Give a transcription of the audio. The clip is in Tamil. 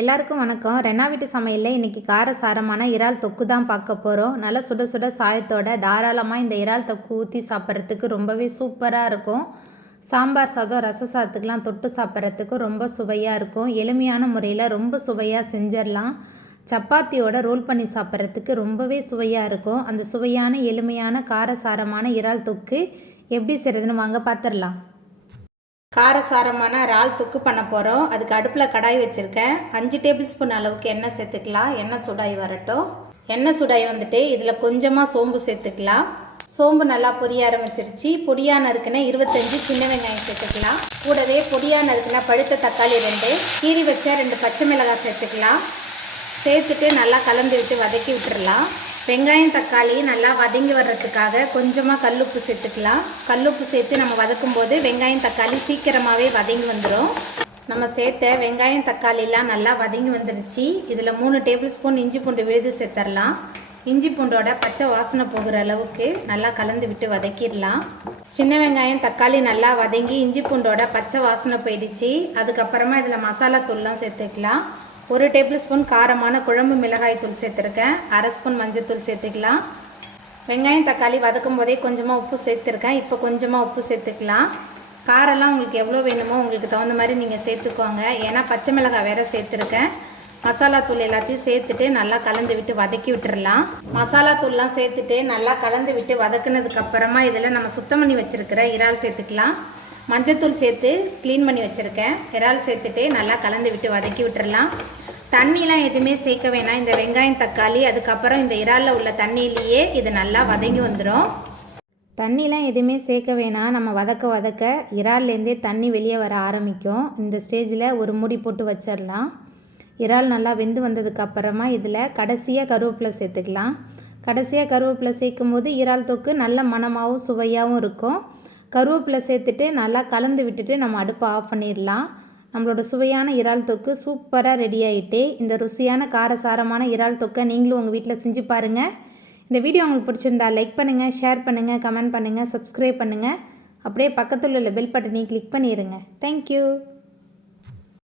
எல்லாருக்கும் வணக்கம். ரெனா வீட்டு சமையலில் இன்றைக்கி காரசாரமான இறால் தொக்கு தான் பார்க்க போகிறோம். நல்லா சுட சுட சாயத்தோட தாராளமாக இந்த இறால் தொக்கு ஊற்றி சாப்பிட்றதுக்கு ரொம்பவே சூப்பராக இருக்கும். சாம்பார் சாதம், ரச சாதத்துக்கெலாம் தொட்டு சாப்பிட்றதுக்கு ரொம்ப சுவையாக இருக்கும். எளிமையான முறையில் ரொம்ப சுவையாக செஞ்சிடலாம். சப்பாத்தியோட ரோல் பண்ணி சாப்பிட்றதுக்கு ரொம்பவே சுவையாக இருக்கும். அந்த சுவையான எளிமையான காரசாரமான இறால் தொக்கு எப்படி செய்கிறதுன்னு வாங்க பார்த்துடலாம். காரசாரமான இறால் தொக்கு பண்ண போகிறோம். அதுக்கு அடுப்பில் கடாய் வச்சுருக்கேன். 5 டேபிள் ஸ்பூன் அளவுக்கு எண்ணெய் சேர்த்துக்கலாம். எண்ணெய் சூடாகி வரட்டும். எண்ணெய் சூடாகி வந்துட்டு இதில் கொஞ்சமாக சோம்பு சேர்த்துக்கலாம். சோம்பு நல்லா பொரிய ஆரம்பிச்சிருச்சு. பொடியாக நறுக்குன 25 சின்ன வெங்காயம் சேர்த்துக்கலாம். கூடவே பொடியாக நறுக்குன பழுத்த தக்காளி 2, கீரி வச்ச 2 பச்சை மிளகாய் சேர்த்துக்கலாம். சேர்த்துட்டு நல்லா கலந்து விட்டு வதக்கி விட்டுடலாம். வெங்காயம் தக்காளி நல்லா வதங்கி வர்றதுக்காக கொஞ்சமாக கல்லுப்பு சேர்த்துக்கலாம். கல்லுப்பு சேர்த்து நம்ம வதக்கும் போது வெங்காயம் தக்காளி சீக்கிரமாகவே வதங்கி வந்துடும். நம்ம சேர்த்த வெங்காயம் தக்காளிலாம் நல்லா வதங்கி வந்துருச்சு. இதில் 3 டேபிள் ஸ்பூன் இஞ்சி பூண்டு விழுது சேர்த்துடலாம். இஞ்சி பூண்டோட பச்சை வாசனை போகிற அளவுக்கு நல்லா கலந்து விட்டு வதக்கிடலாம். சின்ன வெங்காயம் தக்காளி நல்லா வதங்கி இஞ்சி பூண்டோட பச்சை வாசனை போயிடுச்சு. அதுக்கப்புறமா இதில் மசாலா தூள்லாம் சேர்த்துக்கலாம். 1 டேபிள் ஸ்பூன் காரமான குழம்பு மிளகாய் தூள் சேர்த்துருக்கேன். 1/2 ஸ்பூன் மஞ்சள் தூள் சேர்த்துக்கலாம். வெங்காயம் தக்காளி வதக்கும் போதே கொஞ்சமாக உப்பு சேர்த்துருக்கேன். இப்போ கொஞ்சமாக உப்பு சேர்த்துக்கலாம். காரெல்லாம் உங்களுக்கு எவ்வளோ வேணுமோ உங்களுக்கு தகுந்த மாதிரி நீங்கள் சேர்த்துக்கோங்க. ஏன்னா பச்சை மிளகாய் வேறு சேர்த்துருக்கேன். மசாலா தூள் எல்லாத்தையும் சேர்த்துட்டு நல்லா கலந்து விட்டு வதக்கி விட்டுடலாம். மசாலா தூள்லாம் சேர்த்துட்டு நல்லா கலந்து விட்டு வதக்குனதுக்கப்புறமா இதில் நம்ம சுத்தம் பண்ணி வச்சுருக்கிற இறால் சேர்த்துக்கலாம். மஞ்சத்தூள் சேர்த்து க்ளீன் பண்ணி வச்சுருக்கேன். இறால் சேர்த்துட்டு நல்லா கலந்து விட்டு வதக்கி விட்டுடலாம். தண்ணிலாம் எதுவுமே சேர்க்க வேணாம். இந்த வெங்காயம் தக்காளி அதுக்கப்புறம் இந்த இறாலில் உள்ள தண்ணியிலேயே இது நல்லா வதங்கி வந்துடும். தண்ணிலாம் எதுவுமே சேர்க்க வேணாம். நம்ம வதக்க இறால்லேருந்தே தண்ணி வெளியே வர ஆரம்பிக்கும். இந்த ஸ்டேஜில் ஒரு மூடி போட்டு வச்சிடலாம். இறால் நல்லா வெந்து வந்ததுக்கப்புறமா இதில் கடைசியாக கருவேப்பிலை சேர்த்துக்கலாம். கடைசியாக கருவேப்பிலை சேர்க்கும் போது இறால் தொக்கு நல்ல மணமாகவும் சுவையாகவும் இருக்கும். கருவேப்பிலை சேர்த்துட்டு நல்லா கலந்து விட்டுட்டு நம்ம அடுப்பை ஆஃப் பண்ணிடலாம். நம்மளோட சுவையான இறால் தொக்கு சூப்பராக ரெடி ஆகிட்டு. இந்த ருசியான காரசாரமான இறால் தொக்கை நீங்களும் உங்கள் வீட்டில் செஞ்சு பாருங்கள். இந்த வீடியோ உங்களுக்கு பிடிச்சிருந்தா லைக் பண்ணுங்கள், ஷேர் பண்ணுங்கள், கமெண்ட் பண்ணுங்கள், சப்ஸ்கிரைப் பண்ணுங்கள். அப்படியே பக்கத்தில் உள்ள பெல் பட்டனையும் கிளிக் பண்ணிடுங்க. தேங்க்யூ.